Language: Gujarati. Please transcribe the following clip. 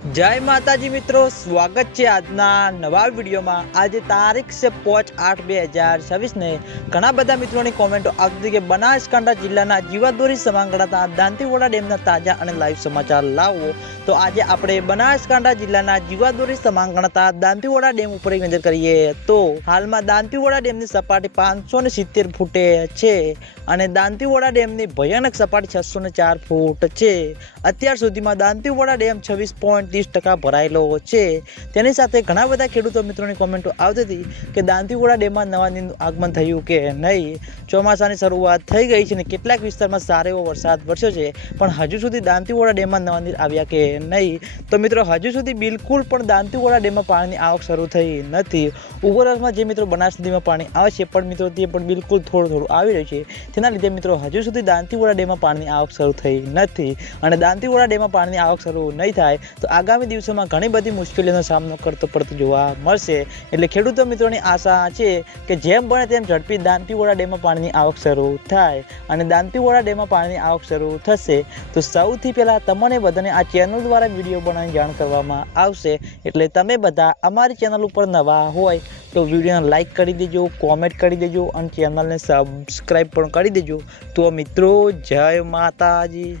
जय माताजी मित्रों, स्वागत है આજના નવા વિડીયોમાં। આજે તારીખ છે 5/8/2026 ને ઘણા બધા મિત્રોની કોમેન્ટો આવતી હતી કે બનાસકાંઠા જિલ્લાના જીવાદોરી સમાંગણાતા દાંતીવાડા ડેમના તાજા અને લાઈવ સમાચાર લાવો। તો આજે આપણે બનાસકાંઠા જિલ્લાના જીવાદોરી સમાંગણાતા દાંતીવાડા ડેમ ઉપર એક નજર કરીએ તો હાલમાં દાંતીવાડા ડેમની સપાટી 570 ફૂટે છે અને દાંતીવાડા ડેમની ભયાનક સપાટી 604 ફૂટ છે। અત્યાર સુધીમાં દાંતીવાડા ડેમ 26.30% ભરાયેલો છે। તેની સાથે ઘણા બધા ખેડૂતો મિત્રોની કોમેન્ટો આવતી હતી કે દાંતીવાડા ડેમમાં નવા નીરનું આગમન થયું કે નહીં। ચોમાસાની શરૂઆત થઈ ગઈ છે અને કેટલાક વિસ્તારમાં સારો એવો વરસાદ વરસ્યો છે, પણ હજુ સુધી દાંતીવાડા ડેમમાં નવા નીર આવ્યા કે નહીં। તો મિત્રો હજુ સુધી બિલકુલ પણ દાંતીવાડા ડેમમાં પાણીની આવક શરૂ થઈ નથી। ઉપરવાસમાં જે મિત્રો બનાસ નદીમાં પાણી આવે છે, પણ મિત્રો તે પણ બિલકુલ થોડું આવી રહ્યું છે। તેના લીધે મિત્રો હજુ સુધી દાંતીવાડા ડેમમાં પાણીની આવક શરૂ થઈ નથી અને દાંતીવાડા ડેમમાં પાણીની આવક શરૂ નહીં થાય તો આગામી દિવસોમાં ઘણી બધી મુશ્કેલીઓનો સામનો કરતો પડતો જોવા મળશે। એટલે ખેડૂતો મિત્રોની આશા છે કે જેમ બને તેમ ઝડપી દાંતીવાડા ડેમમાં પાણીની આવક શરૂ થાય અને દાંતીવાડા ડેમમાં પાણીની આવક શરૂ થશે તો સૌથી પહેલાં તમને બધાને આ ચેનલ દ્વારા વિડીયો બનાવીને જાણ કરવામાં આવશે। એટલે તમે બધા અમારી ચેનલ ઉપર નવા હોય તો વિડીયોને લાઇક કરી દેજો, કોમેન્ટ કરી દેજો અને ચેનલને સબસ્ક્રાઈબ પણ કરી દેજો। તો મિત્રો જય માતાજી।